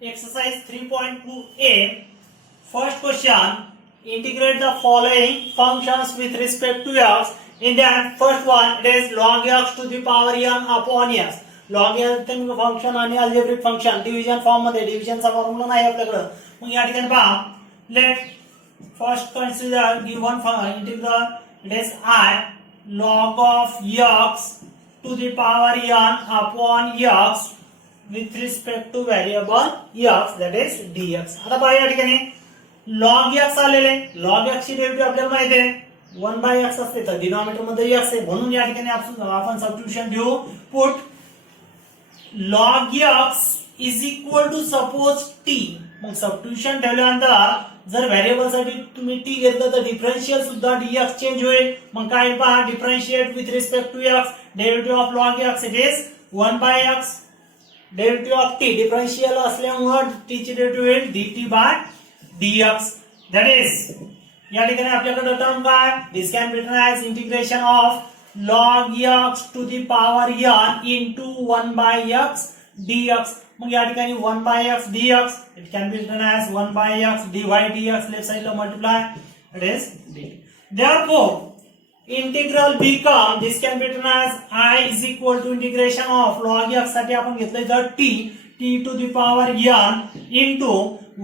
Exercise 3.2a. First question. Integrate the following functions with respect to x. In that first one, it is log x to the power n upon x. Log x function आणि algebraic function division form मध्ये डिव्हिजनचा formula नाही आपल्याकडे. मग या ठिकाणी पहा, let first consider given integral it is I log of x to the power n upon x with respect to variable x, that is dx. आता पहा या ठिकाणी log x आलेले, log x ची डेरिव्हेटिव्ह आपल्याला माहिती आहे 1/x असते, तर डिनॉमिनेटर मध्ये x आहे, म्हणून या ठिकाणी आपण सबस्टिट्यूशन घेऊ. Put log x is equal to suppose t. मग सबस्टिट्यूशन ठेवल्यानंतर जर व्हेरिएबल साठी तुम्ही t घेतलं तर डिफरन्शियल सुद्धा dx चेंज होईल. मग काय पहा, differentiate with respect to x, derivative of log x it is 1/x. Derivative of t differential असल्यामुळे t ची डेरिव्हेटिव्ह होईल dt/dx. दॅट इज या ठिकाणी आपल्याकडे टर्म काय, this can be written as integration of log x to the power n into 1/x dx. मग या ठिकाणी 1/x dx it can be written as 1/x dy dx, left side ला multiply, it is dt. Therefore integral become, this can be written as I is equal to integration of log x साठी आपण घेतले तर t to the power n into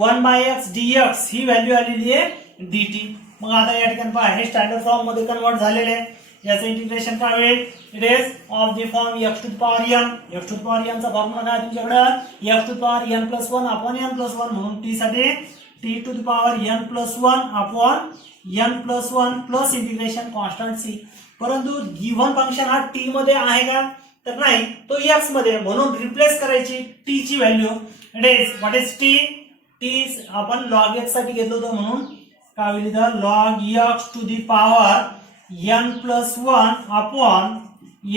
1/x dx ही value आलेली आहे dt. मग आता या ठिकाणी पहा, हे स्टँडर्ड फॉर्म मध्ये कन्वर्ट झालेले आहे. याचं इंटिग्रेशन काय होईल, it is of the form x to the power n. x to the power n चा फॉर्म्युला काय तुमच्याकडे, x to the power n plus 1 upon n plus 1, म्हणून t साठी t to the power n plus 1 upon n plus 1 plus integration constant c. परंतु given function हा t मध्ये आहे का, तर नाही, तो x मध्ये, म्हणून रिप्लेस करायची t ची value. It is what is t, आपण log x साठी घेतलं होतं, म्हणून काय होईल इथं log x to the power n plus 1 upon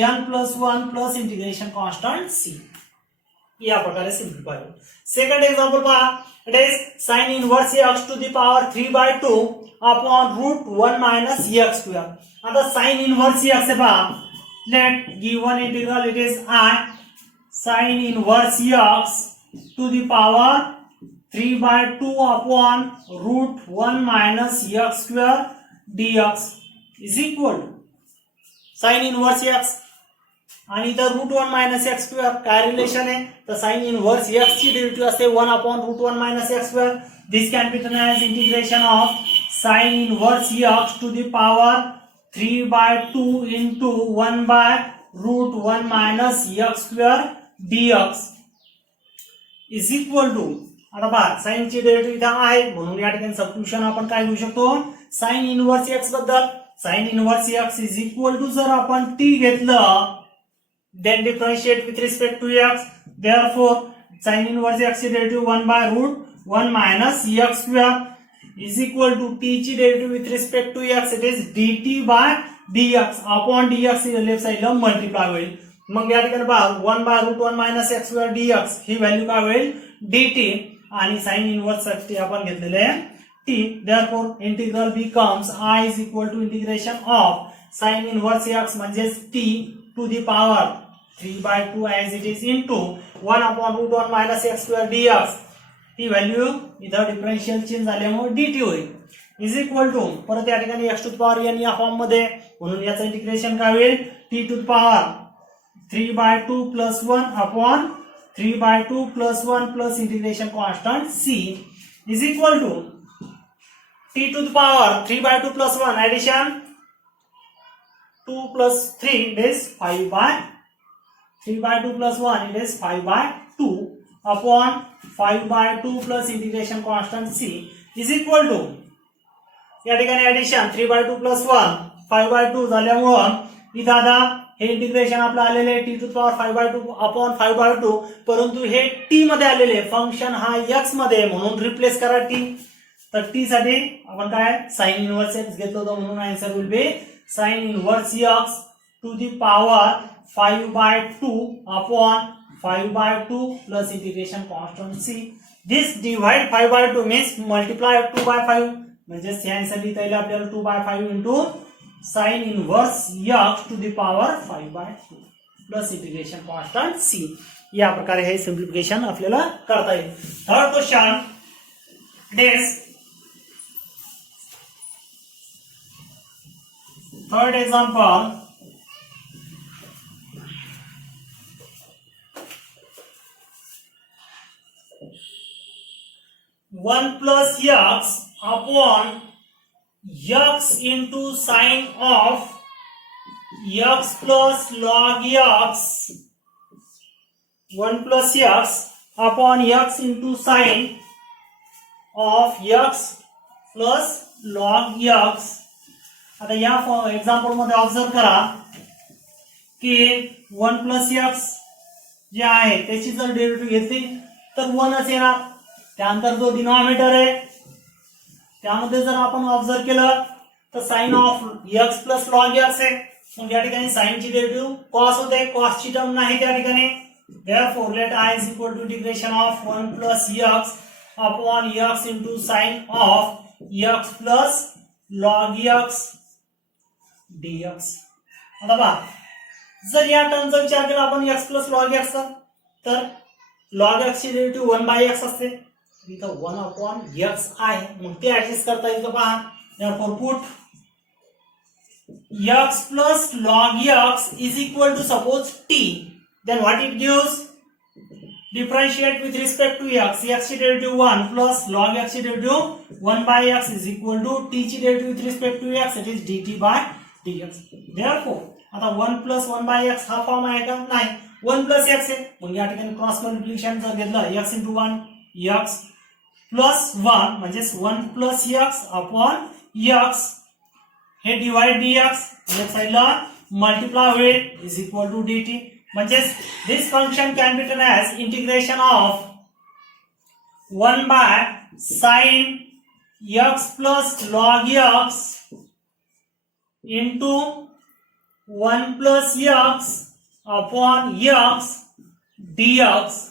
n plus 1 plus integration constant c. या प्रकारे सिम्प्लिफाय होईल. सेकंड एक्झाम्पल पहा, it is sin inverse x to the power 3/2 upon root 1 minus x square. आता sin इनवर्स x आहे पहा, let given integral it is I sin inverse x to the power 3/2 upon root 1 minus x square dx is equal to sin inverse x आणि इथं root 1 minus x square. काय relation आहे, तर sine inverse x ची derivative असते 1 upon root 1 minus x square. This can be written as integration of sine inverse x to the power 3/2 into 1/√1 minus x square dx is equal to, आता पहा sign ची derivative इथं आहे, म्हणून या ठिकाणी सबस्टिट्यूशन आपण काय घेऊ शकतो, साइन इनवर्स x बद्दल sine inverse x is equal to, जर आपण t घेतलं then differentiate with respect to x, therefore sin inverse x ची derivative 1/√1 minus x square is equal to t ची derivative with respect to x, it is dt/dx upon dx left साइडला multiply होईल. मग या ठिकाणी पहा 1/√1 minus x square dx ही value काय होईल dt, आणि sin इनवर्स साठी आपण घेतलेले आहे t. therefore integral becomes I is equal to integration of sin inverse x म्हणजे t to the power 3/2 as it is into 1 upon √1 minus x square dx. ती व्हॅल्यू इथं डिफरन्शियल चेंज झाल्यामुळे dt होईल, is equal to, परत या ठिकाणी x to the power n या form मध्ये, म्हणून याचं इंटिग्रेशन काय होईल t to the power 3/2 plus 1 upon 3/2 plus 1 plus integration constant c is equal to t to the power 3/2 plus 1 addition 2 plus 3 it is 3/2 plus 1 it is 5/2 upon 5/2 plus integration constant c is equal to, या ठिकाणी addition 3/2 plus 1 5/2 झाल्यामुळं इथं आता हे integration आपलं आलेले t to the power 5/2 upon 5/2, परंतु हे t मध्ये आलेले फंक्शन हा x मध्ये, म्हणून रिप्लेस करा t. तर t साठी आपण काय साइन इनवर्स x घेतलं होतं, म्हणून answer will be sine inverse x to the power 5/2 upon 5/2 plus integration constant c. This divide 5/2 means multiply 2/5, म्हणजे आन्सर लिहिता येईल आपल्याला 2/5 into sin inverse x to the power 5/2 plus integration constant c. या प्रकारे हे सिम्प्लिफिकेशन आपल्याला करता येईल. Third question is third example. One plus x upon x into sine of x plus log x. 1 plus x upon x into sine of x plus log x. आता या example मध्ये observe करा की 1 plus x जे आहे त्याची जर derivative घेतली तर 1च येणार. त्यानंतर जो डिनॉमिनेटर आहे त्यामध्ये जर आपण ऑब्झर्व केलं तर sine of x plus log x आहे. मग या ठिकाणी साइनची डेरिव्हेटिव्ह कॉस होते, कॉसची टर्म नाही त्या ठिकाणी. therefore let I is equal to integration of 1 plus x upon x into sine of x plus log x dx. आता पहा, जर या टर्मचा विचार केला आपण x प्लस लॉग x चा, तर लॉग x ची डेरिव्हेटिव्ह 1 बाय x असते. इथं 1 अपॉन x आहे, मग ते ऍडजस्ट करता येईल का पहा. therefore put x plus log x is equal to suppose t, then what it gives, differentiate with respect to x. x ची डेरिव्हेटिव्ह 1 plus log x ची derivative 1 by x is equal to t ची derivative with respect to x, it is dt by dx. therefore आता 1 plus 1 by x हा form आहे का, नाही, 1 plus x आहे. मग या ठिकाणी क्रॉस मल्टिप्लिकेशन जर घेतलं x into 1 x plus 1 म्हणजे 1 plus x upon x, हे डिवाइड dx, या साइडला मल्टिप्लाय होईल is equal to dt. म्हणजे this function can be written as integration of 1 by sin x plus log x into 1 plus x upon x dx.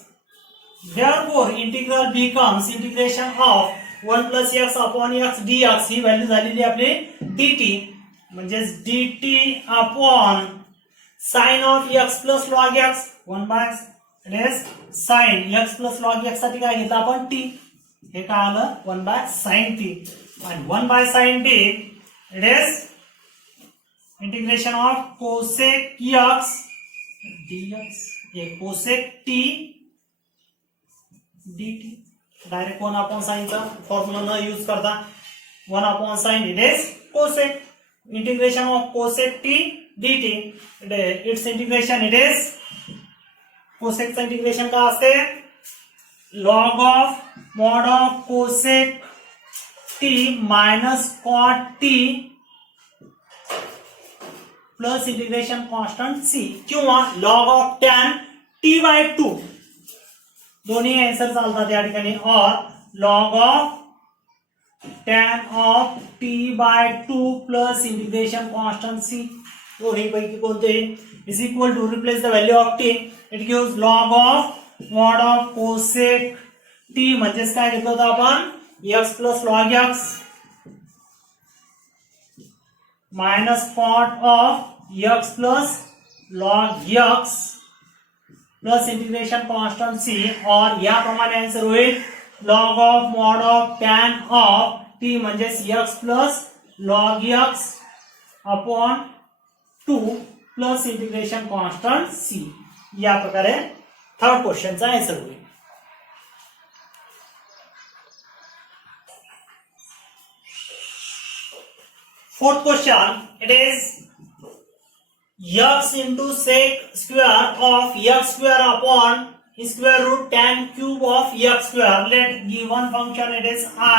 Therefore integral becomes integration of 1 plus x upon x dx. ही value झालेली आपली dt, म्हणजे dt upon sin of x plus log x 1 by sin x plus log x साठी काय घेतलं आपण t, हे काय आलं 1 by sin t. आणि 1 by sin t it is integration of cosec x dx, ये cosec t dt. Direct 1 upon sin चा फॉर्म्युला न यूज करता 1 upon sin it is cosec. integration of cosec t dt, its integration it is, cosec चा integration काय असते, log of mod of cosec t minus cot t plus integration constant c, किंवा log of tan t by 2, दोन्ही answer चालतात या ठिकाणी. और log of tan of t by 2 plus integration constant c, दोन्ही पैकी कोणते is equal to, replace the value of t, it gives log of mod of cosec t, म्हणजेच काय घेतलं होतं आपण x plus log x minus cot of x plus log x plus integration constant c, और याप्रमाणे answer होईल log of mod of tan of t म्हणजेच x plus log x upon 2 plus integration constant c. या प्रकारे third क्वेश्चनचा answer होईल. Fourth question it is x into sec square of x square upon square root tan cube of x square. Let given function it is I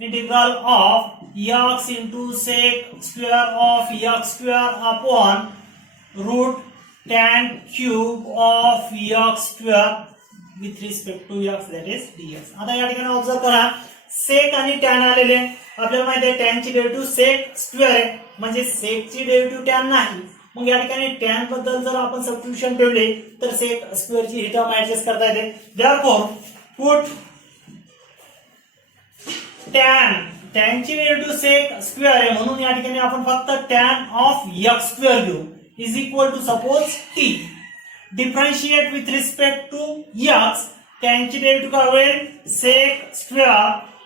integral of x into sec square of x square upon root tan cube of x square with respect to x, that is dx. आता या ठिकाणी observe करा, सेक आणि tan आलेले. आपल्याला माहिती आहे tan ची डेरिव्हेटिव्ह सेक स्क्वेअर आहे, म्हणजे सेक ची डेरिव्हेटिव्ह टॅन नाही. मग या ठिकाणी टॅन बद्दल जर आपण सबस्टिट्यूशन ठेवले तर सेक स्क्वेअर ची ही टर्म ऍडजस्ट करता येते. therefore put टॅन ची डेरिव्हेटिव्ह सेक स्क्वेअर आहे, म्हणून या ठिकाणी आपण फक्त टॅन ऑफ x स्क्वेअर घेऊ is equal to suppose t. Differentiate with respect to x, त्यांची डेरिव्हेटिव्ह काय होईल sec square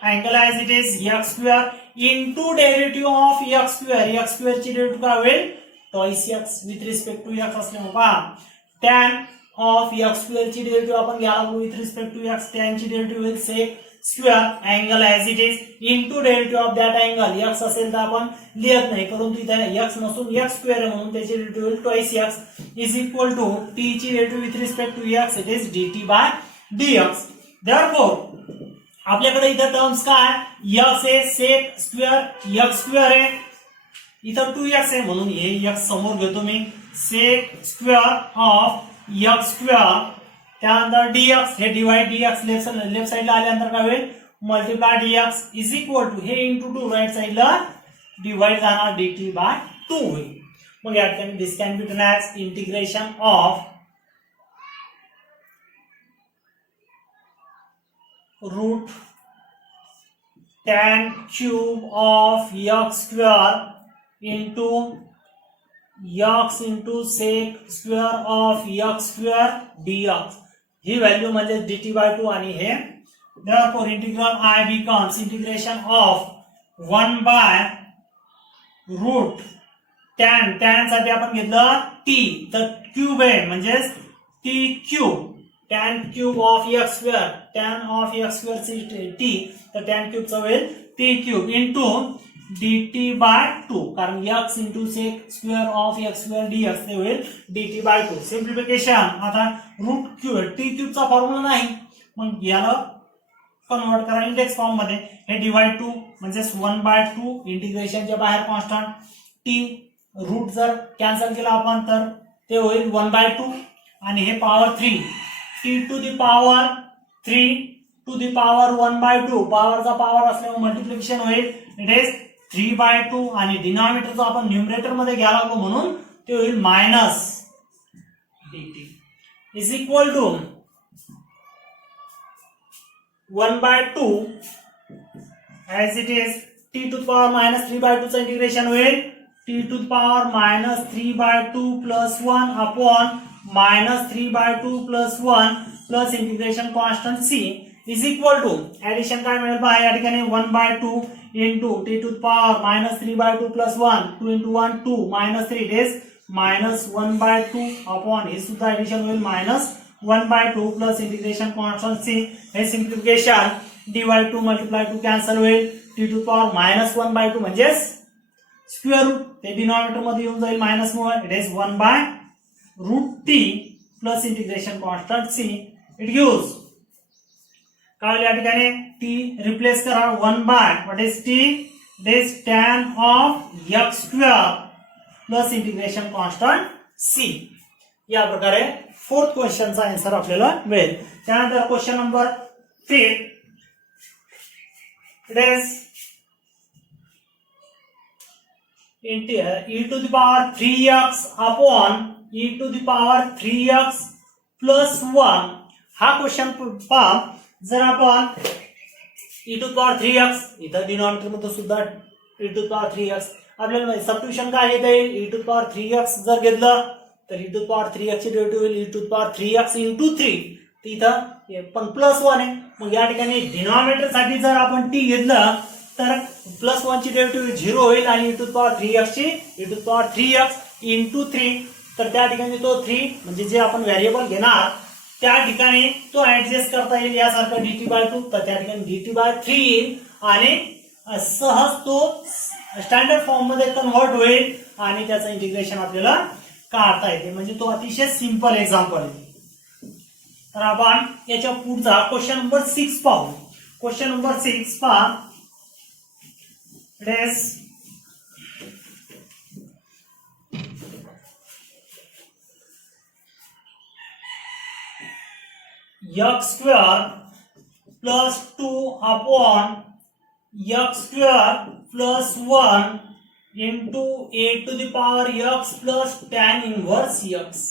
angle as it is x square into derivative of x square, x square ची डेरिव्हेटिव्ह काय होईल twice x with respect to x असल्यामुळे पहा tan of x square ची derivative आपण घ्यायला with respect to x, tan ची derivative होईल sec square angle as it is into derivative of that angle, x असेल तर आपण लिहत नाही परंतु इथे x नसून x स्क्वेअर म्हणून त्याची डेरिव्हेटिव्ह होईल twice x is equal to t ची derivative with respect to x it is dt by dx. Therefore आपल्याकडे इथे टर्म्स काय x आहे sec स्क्वेअर x स्क्वेअर आहे इथं 2x आहे म्हणून हे x समोर घेतो मी sec square of x square त्यानंतर dx हे डिवाइड dx लेफ्ट साइडला आल्यानंतर काय होईल multiply dx is equal to हे इंटू 2 राईट साइडला डिवाइड जाणार dt बाय 2 होईल. मग या ठिकाणी this can be done as integration of root tan cube of x square into x into sec square of x square dx, ही value म्हणजे dt by 2 आणि हे therefore integral I becomes integration of 1 by root tan साठी आपण घेतलं t तर cube आहे म्हणजे t cube tan cube of x square, tan of x square t तर tan cube चा होईल t cube into dt by 2 कारण x into sec square of x square dx ते होईल dt by 2. सिंप्लिफिकेशन आता रूट क्यूब t क्यूब चा formula नाही मग याला कन्वर्ट करा इंडेक्स फॉर्म मध्ये हे डिवाइड 2 म्हणजे 1/2 इंटिग्रेशनच्या बाहेर कॉन्स्टंट t रूट जर कॅन्सल केला आपण तर ते होईल 1/2 आणि हे power 3 t to the power 3 to the power 1/2 पॉवरचा पॉवर असल्यामुळे मल्टिप्लिकेशन होईल इट इज 3/2 आणि डिनॉमिनेटरचा आपण न्यूमरेटर मध्ये घ्यायला लागलो म्हणून ते होईल minus dt is equal to 1/2 as it is t to the power minus 3/2 चा इंटिग्रेशन होईल t to the power minus 3/2 plus 1 upon minus 3/2 plus 1 plus integration constant c is equal to addition काय मिळेल पहा या ठिकाणी 1/2 into t to the power minus 3/2 plus 1 2 into 1 2 minus 3 it is minus 1/2 upon हे सुद्धा addition होईल minus 1/2 plus integration constant c हे simplification divide 2 multiply 2 cancel होईल t to the power minus 1/2 म्हणजे स्क्वेअर रूट ते डिनॉमिनेटर मध्ये येऊन जाईल मायनस मुळे it is 1/√t plus integration constant c it gives काय या ठिकाणी t रिप्लेस करा 1 by what is t it is tan of x square plus integration constant c. या प्रकारे फोर्थ क्वेश्चनचा आन्सर आपल्याला मिळेल. त्यानंतर question number 5 it is e to the power 3x upon e to the power 3x plus 1 हा question पहा जर आपण e to the power 3x इथं डिनॉमिनेटर मध्ये सुद्धा e to the power 3x आपल्याला सबस्टिट्यूशन काय घेता येईल e to the power 3x जर घेतलं तर e to the power 3x ची डेरिव्हेटिव्ह होईल e to the power 3x into 3 इथं पण प्लस 1 आहे मग या ठिकाणी डिनॉमिनेटर साठी जर आपण t घेतलं तर प्लस 1 ची डेरिव्हेटिव्ह 0 होईल आणि e to the power 3x ची e to the power 3x into 3 तर त्या ठिकाणी तो 3 म्हणजे जे आपण व्हेरिएबल घेणार त्या ठिकाणी तो ऍडजस्ट करता येईल यासारखं dt by 2 तर त्या ठिकाणी dt by 3 येईल आणि सहज तो स्टँडर्ड फॉर्म मध्ये कन्वर्ट होईल आणि त्याचं इंटिग्रेशन आपल्याला काढता येते म्हणजे तो अतिशय सिंपल एक्झाम्पल आहे. तर आपण याच्या पुढचा क्वेश्चन नंबर 6 पाहू. क्वेश्चन नंबर 6 पहा it is x square plus 2 upon x square plus 1 into a to the power x plus tan inverse x.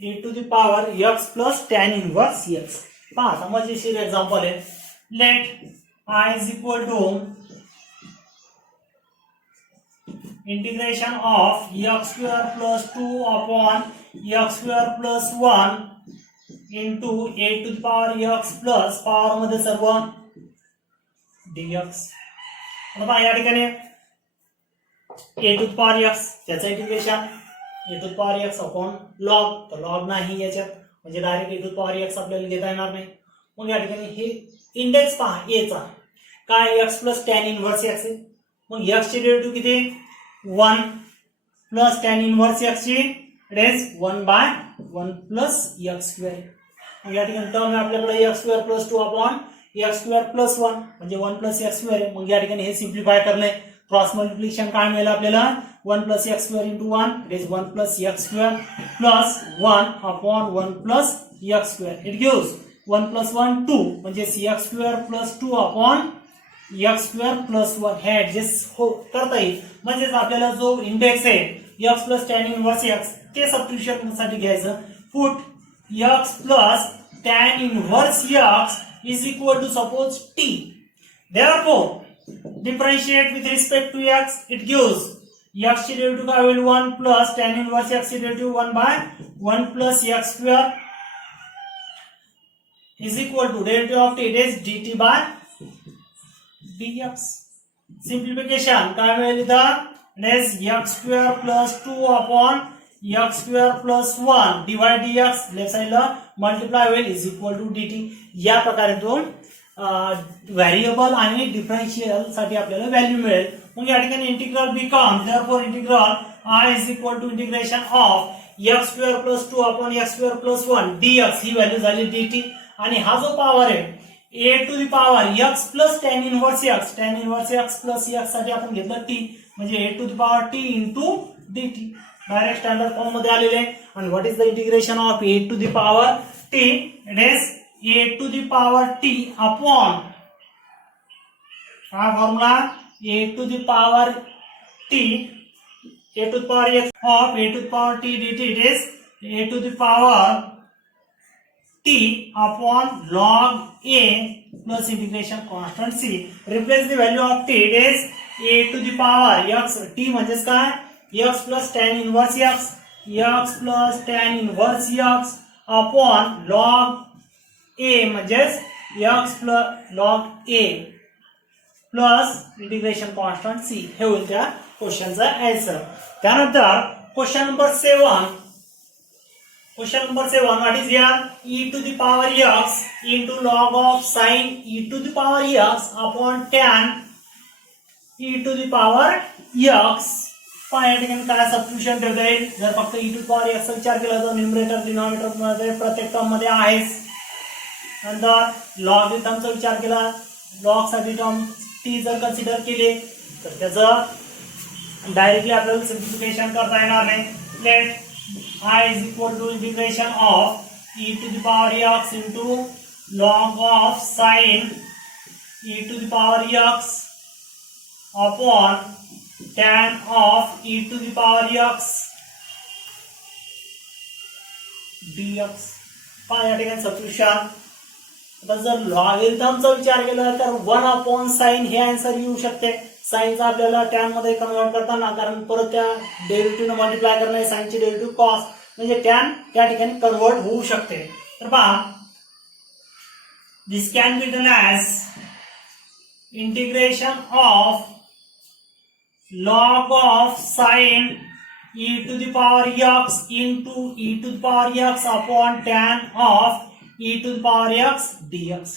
a to the power x plus tan inverse x. पहा समजशीर example आहे. let I is equal to integration of x square plus 2 upon x square plus 1 into a to the power x plus power मध्ये सर्व dx. आता या ठिकाणी a to the power x त्याचं integration a to the power x upon log, तर log नाही याच्यात, म्हणजे direct a to the power x आपल्याला घेता येणार नाही. मग या ठिकाणी हे इंडेक्स पहा a चा काय x plus tan inverse x आहे. मग x ची डेरिव्हेटिव्ह किती 1 प्लस tan इनव्हर्स x ची रेस 1/1 प्लस x स्क्वेअर. मग या ठिकाणी टर्म आहे आपल्याकडे x square plus 2 upon x square plus 1 म्हणजे 1 प्लस x स्क्वेअर आहे. मग या ठिकाणी हे सिम्प्लिफाय करणे क्रॉस मल्टिप्लिकेशन काय मिळेल आपल्याला 1 प्लस x स्क्वेअर इंटू 1 रेस 1 plus x square plus 1 upon 1 plus x square. It gives 1 plus 1 2 म्हणजे x square plus 2 upon x square plus 1 हे ऍडजस्ट करता येईल. म्हणजेच आपल्याला जो इंडेक्स आहे x plus tan inverse x ते सबस्टिट्यूशन साठी घ्यायचं. Put x plus tan inverse x is equal to suppose t. Therefore, differentiate with respect to x. It gives x ची डेरिव्हेटिव्ह काय होईल 1 प्लस tan इनव्हर्स x ची derivative 1/1 plus x square is equal to derivative of t is dt by dx. Simplification काय मिळेल इथं is x square plus 2 upon x square plus 1 divide dx left साइडला multiply होईल is equal to dt. या प्रकारे दोन variable आणि differential साठी आपल्याला व्हॅल्यू मिळेल. मग या ठिकाणी integral become therefore integral I is equal to integration of x square plus 2 upon x square plus 1 dx ही व्हॅल्यू झाली dt. आणि हा जो पॉवर आहे a to the power x plus tan inverse x plus x साठी आपण घेतलं t म्हणजे a to the power t into dt direct standard form मध्ये आलेले. आणि what is the integration of a to the power t? It is a to the power t upon हा formula a to the power t a to the power x of a to the power t dt. It is a to the power t upon log a plus integration constant c. Replace the value of t. It is a to the power x t म्हणजेच काय x plus tan inverse x plus tan inverse x upon log a म्हणजेच x plus log a plus integration constant c. हे होईल त्या क्वेश्चनचा answer. त्यानंतर question number 7. Question number 7. What is here? E to the power x into log of sin e to the power x upon tan e to the power x. या ठिकाणी काय substitution ठेवता येईल? जर फक्त e to the power x चा विचार केला तर न्यूमरेटर डिनॉमिनेटर मध्ये प्रत्येक टर्म मध्ये आहेच. नंतर लॉग टर्मचा विचार केला, लॉग साठी टर्म t जर कन्सिडर केले तर त्याचं डायरेक्टली आपल्याला सिम्प्लिफिकेशन करता येणार नाही. Let I is equal to integration of e to the power x into log of sin e to the power x upon tan of e to the power x dx. या ठिकाणी substitution. आता जर लॉगरिथमचा विचार केला तर 1 upon sine हे answer येऊ शकते. साइनचा आपल्याला टॅन मध्ये कन्वर्ट करताना कारण परत त्या डेरिव्हेटिव्ह ने मल्टिप्लाय करणे साइनची डेरिव्हेटिव्ह कॉस म्हणजे टॅन त्या ठिकाणी कन्वर्ट होऊ शकते. तर पहा this can be done as integration of log of sine e to the power x into e to the power x upon tan of e to the power x dx.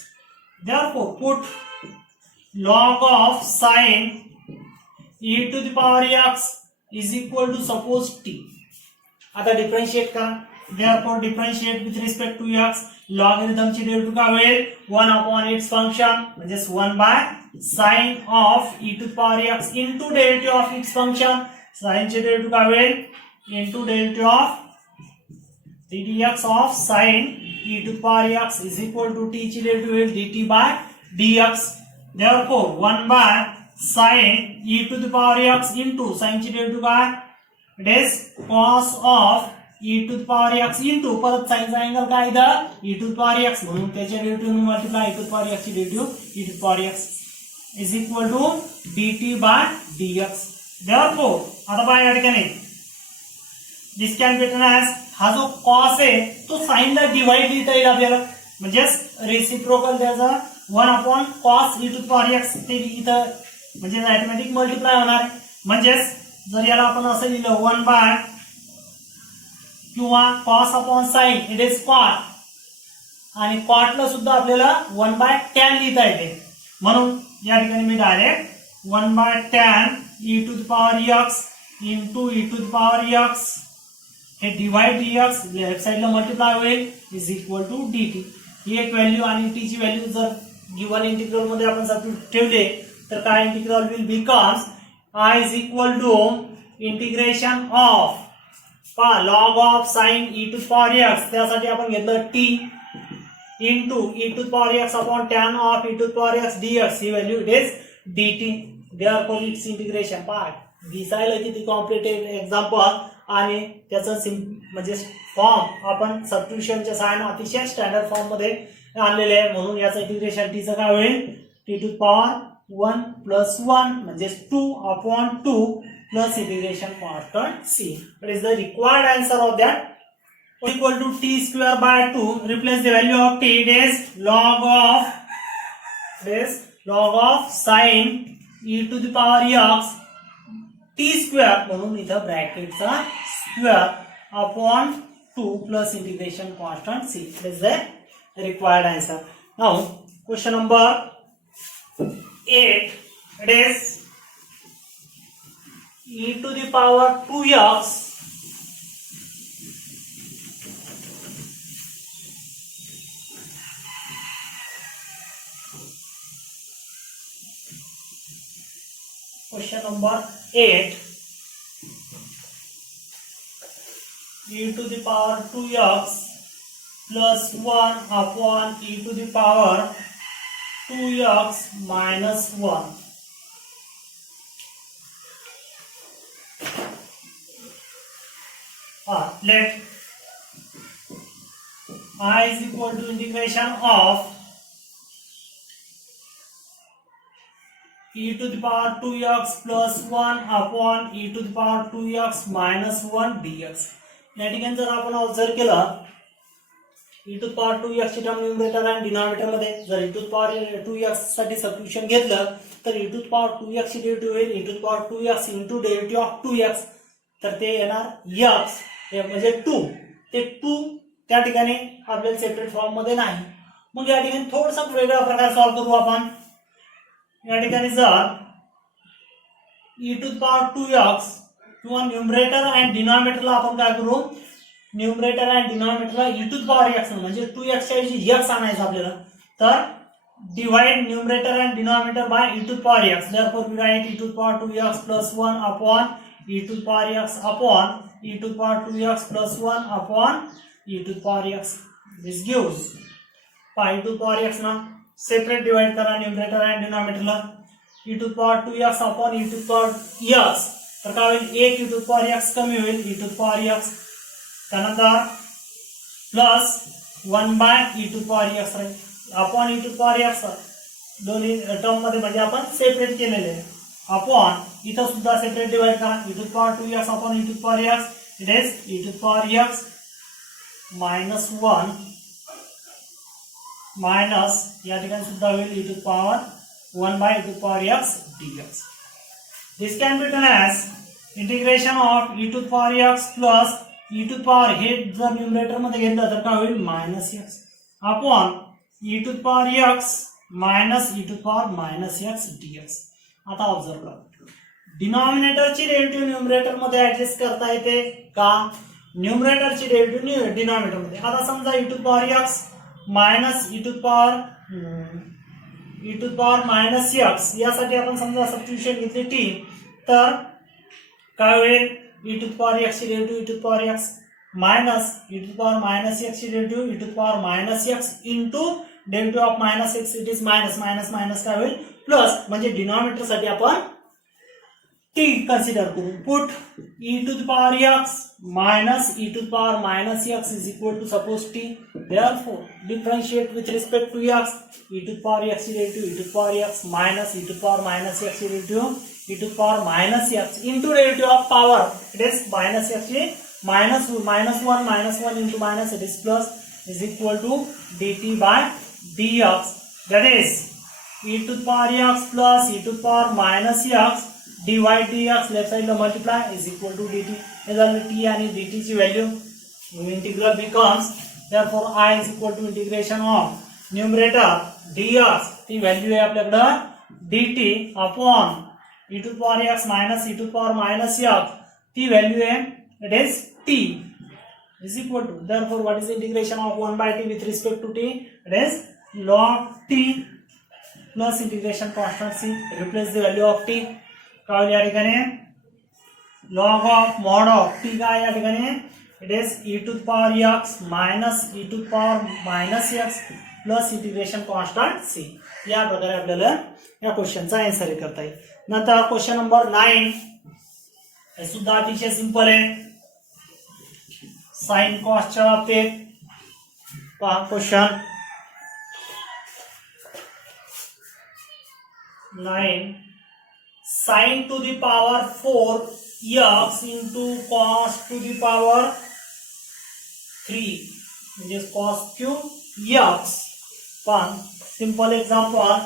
Therefore put log of sin e to the power x is equal to suppose t. आता differentiate करा. Therefore differentiate with respect to x. Logarithm ची derivative काय होईल 1 upon its function म्हणजे 1 by sin of e to the power x into derivative of its function. sin ची derivative काय होईल into derivative of dx of sin e to the power x is equal to t ची derivative होईल dt by dx. Therefore 1 by sin e to the power x into sin ची derivative काय it is cos of e to the power x into परत sin चा angle काय इथं e to the power x म्हणून त्याच्या derivative ने multiply e to the power x ची derivative e to the power x is equal to dt by dx. Therefore आता पहा या ठिकाणी this can be written as, हा जो कॉस आहे तो साइनला डिवाइड लिहिता येईल आपल्याला, म्हणजेच रेसिप्रोकल त्याचा 1 cos e to power x ते इथं म्हणजे ऑटोमॅटिक मल्टिप्लाय होणार आहे. म्हणजेच जर याला आपण असं लिहिलं 1 बाय किंवा cos upon sine it is cot, आणि कॉटला सुद्धा आपल्याला 1 बाय टॅन लिहिता येते. म्हणून या ठिकाणी मी direct 1 by tan e to the power x into e to the power x हे डिवाइड dx लेफ्ट साइडला मल्टिप्लाय होईल इज इक्वल टू dt. ही एक व्हॅल्यू आणि टी ची व्हॅल्यू जर गिवन इंटिग्रल मध्ये आपण सबस्टिट्यूट ठेवले तर काय integral will becomes I is equal to integration of log of sine e to power x, त्यासाठी आपण घेतलं t into e to power x upon tan of e to power x dx, ही value it is dt. Therefore its integration part दिसायला किती complicated example आणि त्याचं म्हणजे form आपण सबस्टिट्यूशनच्या सहाय्याने अतिशय स्टँडर्ड फॉर्म मध्ये आणलेले आहे. म्हणून याचं इंटिग्रेशन टीचं काय होईल, टी टू पॉवर 1 प्लस 1 म्हणजे 2/2 plus integration constant c. It is the required answer of that. Equal to t square by 2, replace the value of t, it is log of sine e to the power x t square, म्हणून इथं ब्रॅकेटचा square upon 2 plus integration constant c. It is the required answer. Now question number 8, it is e to the power 2x question number 8, e to the power 2x plus 1 upon e to the power 2x minus 1. Let I is equal to integration of e to the power 2x plus 1 upon e to the power 2x minus 1 dx. या ठिकाणी जर आपण observe केलं e to power 2x ची term numerator आणि denominator मध्ये जर e to power 2x साठी सबस्टिट्यूशन घेतलं तर e टू पॉवर 2x ची डेरिव्हेटिव्ह होईल e to power 2x into derivative of 2x, तर ते येणार x म्हणजे 2. ते 2 त्या ठिकाणी आपल्याला सेपरेट फॉर्म मध्ये नाही. मग या ठिकाणी थोडासा वेगळा प्रकार सॉल्व्ह करू आपण. या ठिकाणी जर e टू पॉवर 2x किंवा न्यूमरेटर आणि डिनॉमिनेटरला आपण काय करू, न्यूमरेटर आणि डिनॉमिनेटरला e टू पॉवर x म्हणजे 2x च्या ऐवजी x आणायचं आपल्याला, तर divide numerator and denominator by e to the power x. Therefore we write e to the power 2x plus 1 upon e to the power x upon e to the power 2x plus 1 upon e to the power x. This gives e to the power x ना separate divide करा numerator and denominator ला, e to the power 2x upon e to the power x, तर काय होईल, एक e to the power x कमी होईल e to the power x, त्यानंतर plus 1 by e to the power x राहील upon e to the power x, दोन्ही term मध्ये म्हणजे आपण सेपरेट केलेले आहे. अपॉन इथं सुद्धा सेपरेट डिवाइड करा e to the power 2x upon e to the power x, it is e to the power x minus 1 minus या ठिकाणी सुद्धा होईल e to the power 1 by e to the power x dx. This can be written as integration of e to the power x plus e to the power, हे जर numerator मध्ये घेतलं तर काय होईल minus x upon e to the power x minus e to the power minus x dx. आता observe करा, डिनॉमिनेटरची derivative numerator मध्ये ऍडजस्ट करता येते का, न्यूमरेटरची डेरिव्हेटिव्ह डिनॉमिनेटर मध्ये. आता समजा e to the power x minus e to the power minus x, यासाठी आपण समजा सबस्टिट्यूशन घेतली t, तर काय होईल e to the power x ची derivative e to the power x minus e to the power minus x ची derivative e to the power minus x into derivative of minus x, it is minus minus minus काय होईल plus, म्हणजे denominator साठी आपण t consider करू. Put e to the power x minus e to the power minus x is equal to suppose t. Therefore differentiate with respect to x, e to the power x derivative e to the power x minus e to the power minus x derivative e to the power minus x into derivative of power. It is minus x minus 1 into minus, it is plus, is equal to dt by dx. That is e to the power x plus e to the power minus x dy dx, left side multiply, is equal to dt. Is t and dt ची value integral becomes, therefore I is equal to integration of numerator dx, ती value आहे आपल्याकडे dt upon e to the power x minus e to the power minus x, ती value आहे, it is t, is equal to, therefore what is the integration of 1 by t with respect to t? It is log t plus integration constant c. Replace the value of t. काय होईल या ठिकाणी log of mod of t काय या ठिकाणी, it is e to the power x minus e to the power minus x plus integration constant c. या प्रकारे आपल्याला या क्वेश्चनचा आन्सर करता येईल. नंतर क्वेश्चन नंबर 9, हे सुद्धा अतिशय सिंपल आहे. साइन कॉसच्या बाबतीत पहा question 9, sin to the power 4 x into cos to the power 3 म्हणजे cos cube x. पण सिंपल एक्झाम्पल,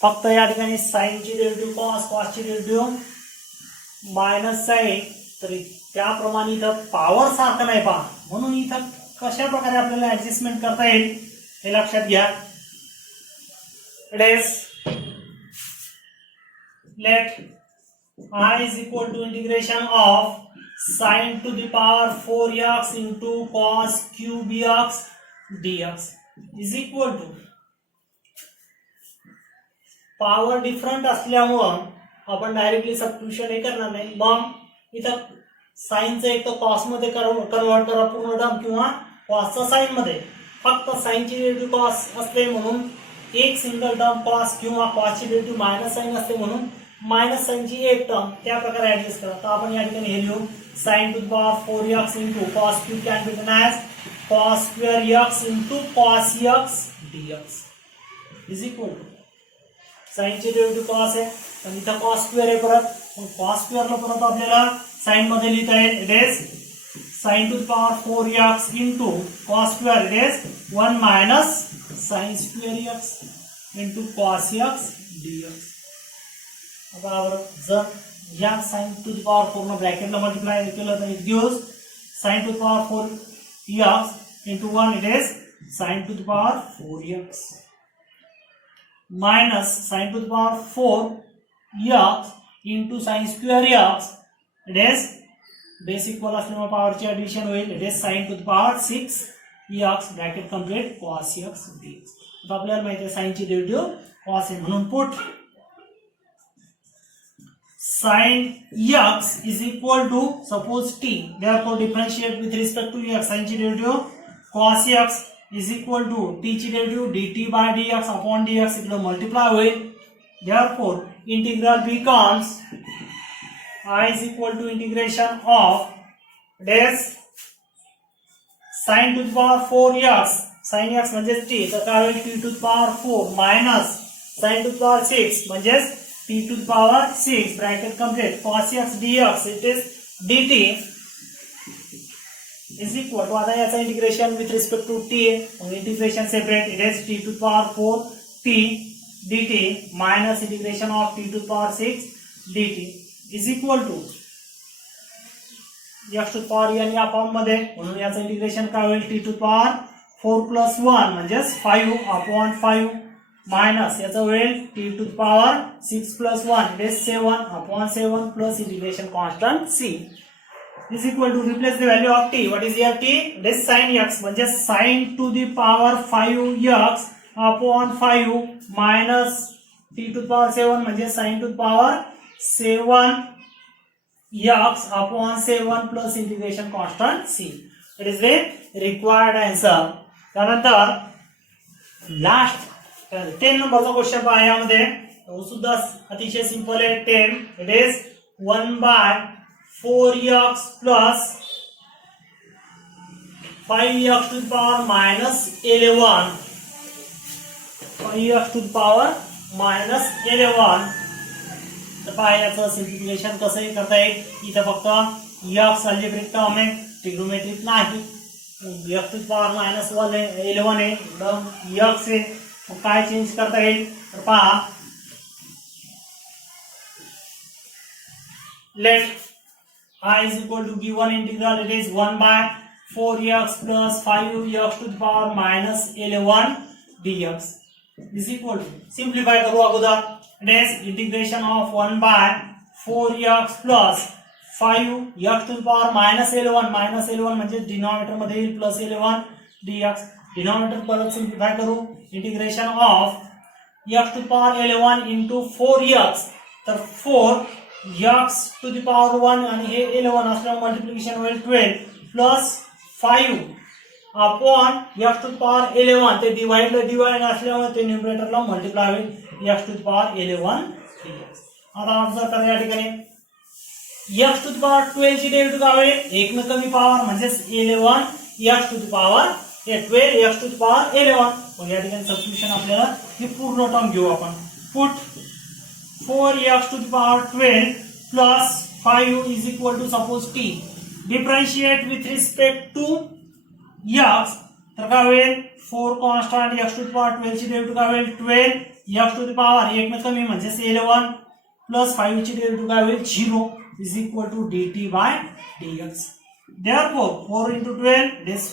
फक्त या ठिकाणी साइन ची डेरिव्हेटिव्ह कॉस ची डेरिव्हेटिव्ह मायनस साइन, तरी त्याप्रमाणे इथं पॉवर सारखं नाही पहा, म्हणून इथं कशा प्रकारे आपल्याला ऍडजस्टमेंट करता येईल हे लक्षात घ्या. It is let I is equal to integration of sin to the power 4x into cos cube x dx is equal to, power different असल्यामुळं आपण डायरेक्टली सबस्टिट्यूशन हे करणार नाही. मग इथं साइनचं एक तर कॉस मध्ये कन्वर्ट करा पूर्ण टर्म, किंवा कॉसचा साइन मध्ये. फक्त साइनची डेरिव्हेटिव्ह कॉस असते म्हणून एक सिंगल टर्म कॉस, किंवा कॉसची डेरिव्हेटिव्ह मायनस साइन असते म्हणून मायनस साइनची एक टर्म, त्या प्रकारे ऍडजस्ट करा. तर आपण या ठिकाणी हे लिहू, sin to the power 4x into cos cube can be written as cos square x into cos x dx is equal to, sin ची डेरिव्हेटिव्ह cos आहे, पण इथं cos square आहे परत, मग cos square ला परत आपल्याला sin मध्ये लिहिता येईल. It is sin to the power 4x into cos square, it is 1 minus sin square x into cos x dx. बराबर, जर या sin to the power 4 ने ब्रॅकेटला मल्टिप्लाय केलं तर it gives sin to the power 4x into 1, it is sin to the power 4x minus sin to the power 4x into sin square x, it is base equal असल्यामुळे पॉवरची addition होईल. It is sin to the power 6x bracket complete cos x dx. आता आपल्याला माहिती आहे साइनची derivative cos आहे, म्हणून put sin x is equal to, suppose t, therefore differentiate with respect to x. sin ची derivative cos x is equal to t ची derivative dt by dx upon dx इकडे multiply होईल. therefore integral becomes I is equal to integration of this sin to the power 4x, sin x म्हणजे t, तर काय होईल t to the power 4 minus sin to the power 6 म्हणजे t to the power 6 bracket complete cos x dx, it is dt is equal to, आता याचा integration with respect to t, integration separate, it is t to the power 4 t dt minus integration of t to the power 6 dt is equal to x to the power n या form मध्ये, म्हणून याचं integration काय होईल t to the power 4 plus 1 म्हणजे 5 upon 5 minus याचा होईल t to the power 6 plus 1, it is 7 upon 7 plus integration constant c is equal to, replace the value of t. What is here t? It is sin x म्हणजे sin to the power 5x upon 5 minus t to the power 7 म्हणजे sin to the power 7 x upon 7 plus integration constant c. It is the required answer. त्यानंतर last 10 नंबरचा question पहा, यामध्ये तो सुद्धा अतिशय simple आहे. 10, it is 1 by 4x plus 5x to the power minus 11, 5x to the power minus 11 तर पहा याचं सिम्प्लिफिकेशन कसंही करता येईल. इथं फक्त x अल्जेब्रिक टर्म आहे, ट्रिग्नोमेट्रिक नाही. x टू पॉवर मायनस 11 आहे, इकडं x आहे. मग काय चेंज करता येईल तर पहा, let I is equal to given integral, it is 1 by 4x plus 5x to the power minus 11 dx is equal to, simplify करू अगोदर, it is integration of 1 by 4x plus 5x to the power minus 11 म्हणजे denominator मध्ये येईल plus 11 dx. Denominator परत simplify करू, integration of x to the power 11 into 4x, तर 4x to the power 1 आणि हे 11 असल्यामुळे मल्टिप्लिकेशन होईल 12 plus 5 upon x to the power 11, ते डिवाइड असल्यामुळे ते न्यूमरेटरला मल्टिप्लाय होईल x to the power 11 dx. आता ऑब्झर्व करा या ठिकाणी x to the power 12 ची डेरिव्हेटिव्ह काय होईल, 1 ने कमी पॉवर म्हणजे 11 x to the power 12 x to the power 11. मग या ठिकाणी सबस्टिट्यूशन आपल्याला ही पूर्ण टर्म घेऊ आपण. Put 4x to the power 12 plus 5 is equal to suppose t. Differentiate with respect to x, तर काय होईल 4 constant x to the power 12 ची डेरिव्हेटिव्ह काय होईल 12 x to the power 1 ने कमी म्हणजे 11 प्लस 5 ची डेरिव्हेटिव्ह काय होईल 0 is equal to dt by dx. Therefore 4 into 12 is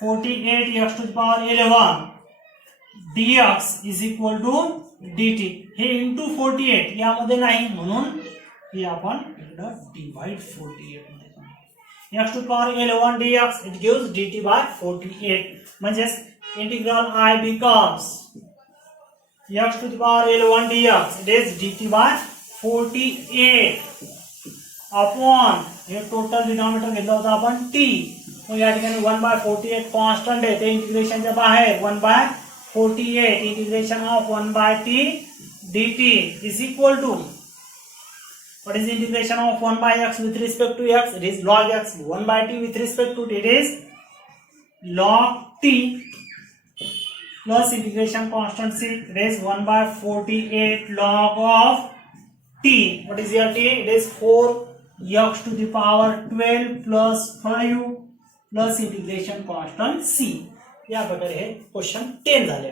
48 x to the power 11 dx is equal to dt. हे इंटू 48 यामध्ये नाही म्हणून हे आपण इकडे डिवाइड 48 मध्ये करू. x to the power 11 dx it gives dt by 48 म्हणजे integral I becomes x to the power 11 dx it is dt by 48 upon हे टोटल डिनॉमिनेटर घेतला होता आपण t. मग या ठिकाणी 1/48 कॉन्स्टंट आहे ते इंटिग्रेशनच्या बाहेर 1/48 integration of 1/t dt is equal to, what is the integration of 1/x with respect to x, it is log x. 1/t with respect to t, it is log t plus integration constant c, it is 1/48 log of t. What is your t, it is 4x to the power 12 plus 5 plus integration constant c. या प्रकारे हे question 10 झाले.